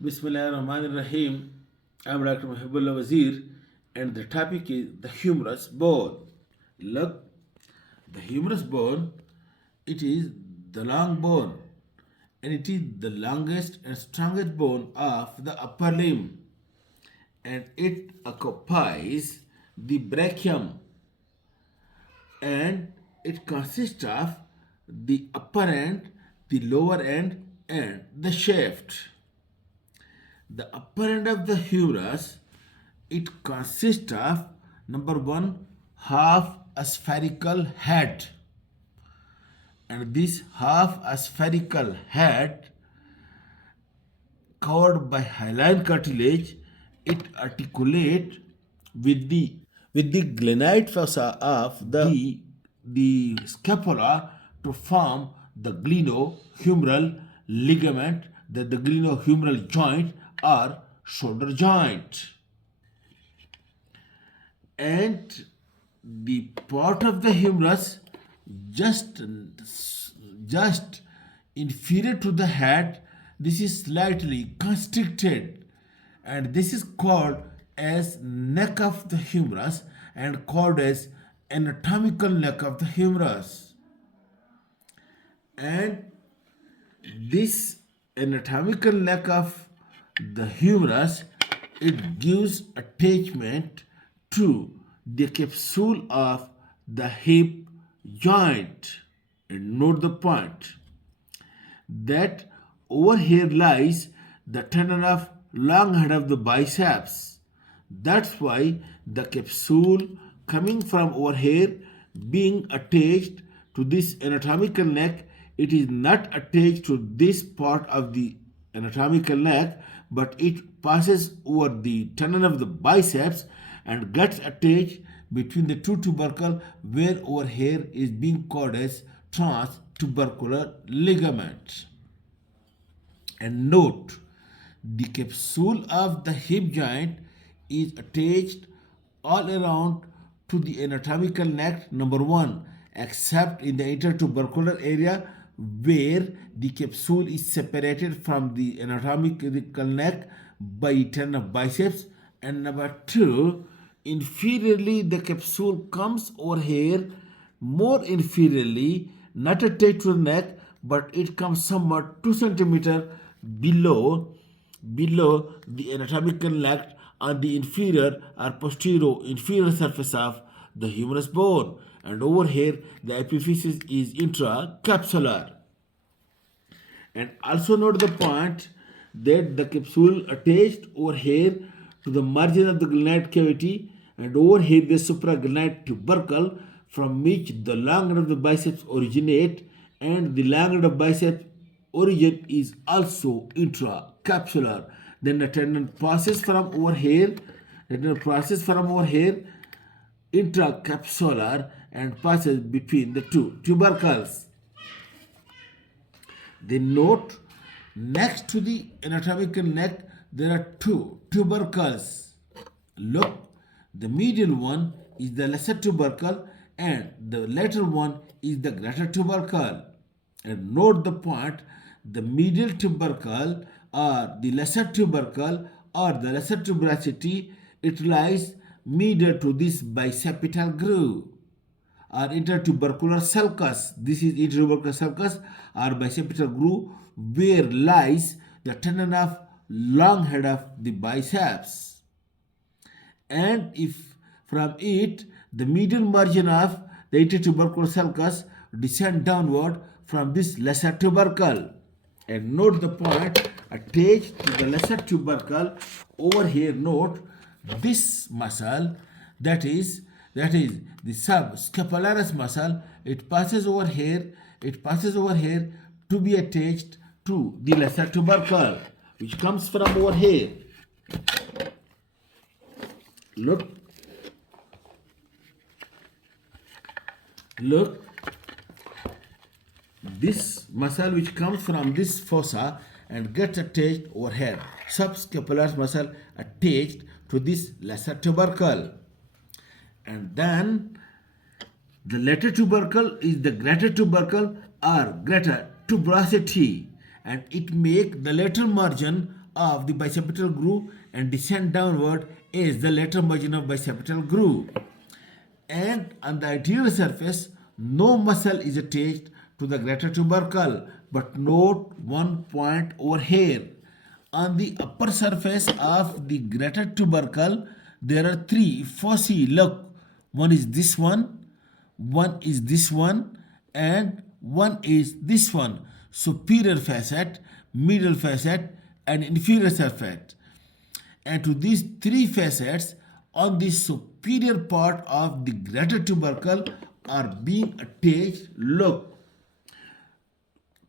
Bismillahirrahmanirrahim. I'm Dr. Mohibullah Wazir, and the topic is the humerus bone. Look, the humerus bone, it is the long bone, and it is the longest and strongest bone of the upper limb, and it occupies the brachium, and it consists of the upper end, the lower end, and the shaft. The upper end of the humerus, it consists of number one, half a spherical head, and this half a spherical head covered by hyaline cartilage, it articulate with the glenite fossa of the scapula to form the glenohumeral ligament, the glenohumeral joint or shoulder joint. And the part of the humerus just just inferior to the head, this is slightly constricted, and this is called as neck of the humerus and called as anatomical neck of the humerus. And this anatomical neck of the humerus, it gives attachment to the capsule of the hip joint. And note the point that over here lies the tendon of long head of the biceps. That's why the capsule coming from over here being attached to this anatomical neck, it is not attached to this part of the anatomical neck, but it passes over the tendon of the biceps and gets attached between the two tubercle, where over here is being called as transtubercular ligament. And note, the capsule of the hip joint is attached all around to the anatomical neck, number one, except in the intertubercular area where the capsule is separated from the anatomical neck by tendon of biceps. And number two, inferiorly the capsule comes over here, more inferiorly, not attached to the neck, but it comes somewhat 2 centimeter below the anatomical neck on the inferior or posterior inferior surface of the humerus bone. And over here the epiphysis is intracapsular. And also note the point that the capsule attached over here to the margin of the granite cavity, and over here the supragranite tubercle from which the long end of the biceps originate, and the long end of biceps origin is also intracapsular. Then the tendon passes from over here, intracapsular, and passes between the two tubercles. Then note, next to the anatomical neck there are two tubercles. Look, the medial one is the lesser tubercle and the lateral one is the greater tubercle. And note the point, the medial tubercle or the lesser tubercle or the lesser tuberosity, it lies medial to this bicipital groove or intertubercular sulcus. This is intertubercular sulcus or bicipital groove where lies the tendon of long head of the biceps. And if from it the medial margin of the intertubercular sulcus descend downward from this lesser tubercle. And note the point, attached to the lesser tubercle over here, note this muscle, that is the subscapularis muscle, it passes over here to be attached to the lesser tubercle which comes from over here. Look, this muscle which comes from this fossa and gets attached over here, subscapularis muscle attached to this lesser tubercle. And then the lateral tubercle is the greater tubercle or greater tuberosity, and it make the lateral margin of the bicipital groove and descend downward is the lateral margin of bicipital groove. And on the anterior surface, no muscle is attached to the greater tubercle. But note one point over here. On the upper surface of the greater tubercle, there are three foci. Look, one is this one is this one, and one is this one. Superior facet, middle facet, and inferior facet. And to these three facets on the superior part of the greater tubercle are being attached. Look,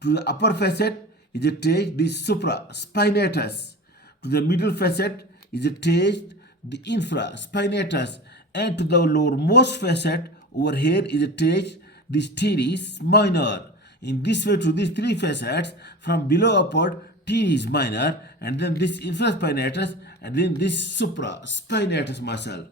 to the upper facet is attached the supraspinatus. To the middle facet is attached the infraspinatus. And to the lowermost facet over here is attached the teres minor. In this way, to these three facets from below upward, teres minor, and then this infraspinatus, and then this supraspinatus muscle.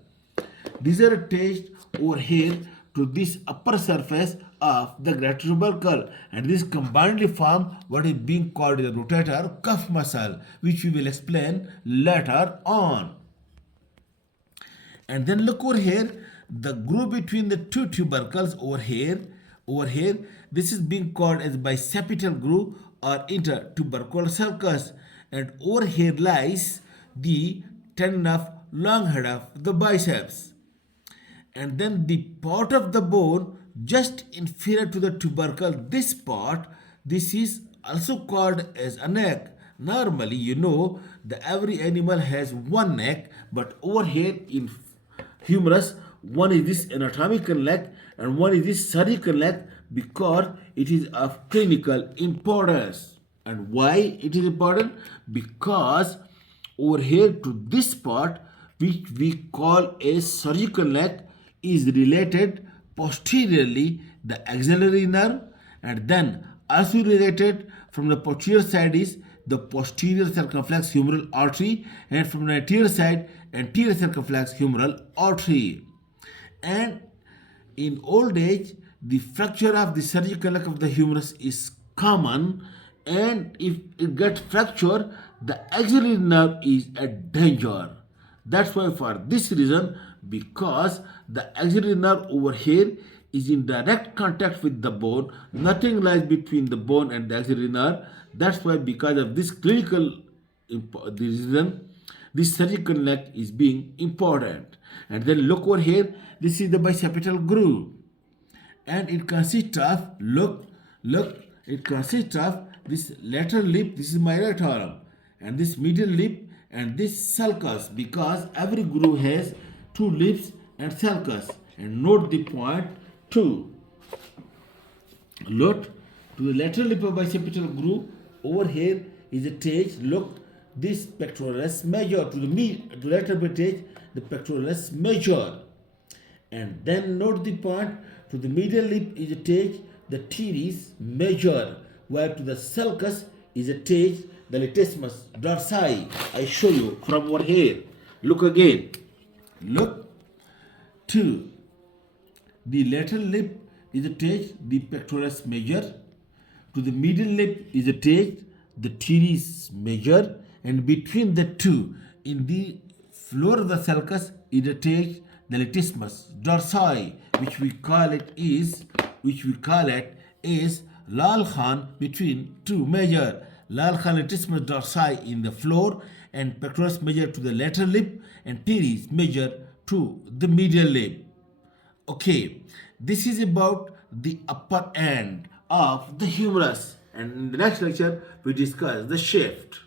These are attached over here to this upper surface of the greater tubercle, and this combinedly form what is being called the rotator cuff muscle, which we will explain later on. And then look over here, the groove between the two tubercles over here, this is being called as bicipital groove or intertubercular sulcus, and over here lies the tendon of long head of the biceps. And then the part of the bone just inferior to the tubercle, this part, this is also called as a neck. Normally, you know, every animal has one neck, but over here in humerus, one is this anatomical neck and one is this surgical neck, because it is of clinical importance. And why it is important? Because over here to this part, which we call a surgical neck, is related posteriorly the axillary nerve, and then also related from the posterior side is the posterior circumflex humeral artery, and from the anterior side anterior circumflex humeral artery. And in old age, the fracture of the surgical neck of the humerus is common, and if it gets fractured, the axillary nerve is a danger. That's why, for this reason, because the axillary nerve over here is in direct contact with the bone, nothing lies between the bone and the axillary nerve. That's why, because of this clinical reason, this surgical neck is being important. And then look over here, this is the bicipital groove, and it consists of, it consists of this lateral lip, this is my right arm, and this medial lip, and this sulcus, because every groove has two lips and sulcus. And note the point 2. Look, to the lateral lip of bicipital groove over here is attached, look, this pectoralis major. To the lateral attached the pectoralis major. And then note the point, to the medial lip is attached the teres major, where to the sulcus is attached the latissimus dorsi. I show you from over here. Look again. Look, to the lateral lip is attached the pectoralis major. To the medial lip is attached the teres major, and between the two, in the floor of the sulcus, is attached the latissimus dorsi, which we call it is lalhan between two major. Lalhan latissimus dorsi in the floor, and pectoralis major to the lateral lip, and teres major to the medial lip. Okay, this is about the upper end of the humerus, and in the next lecture we discuss the shaft.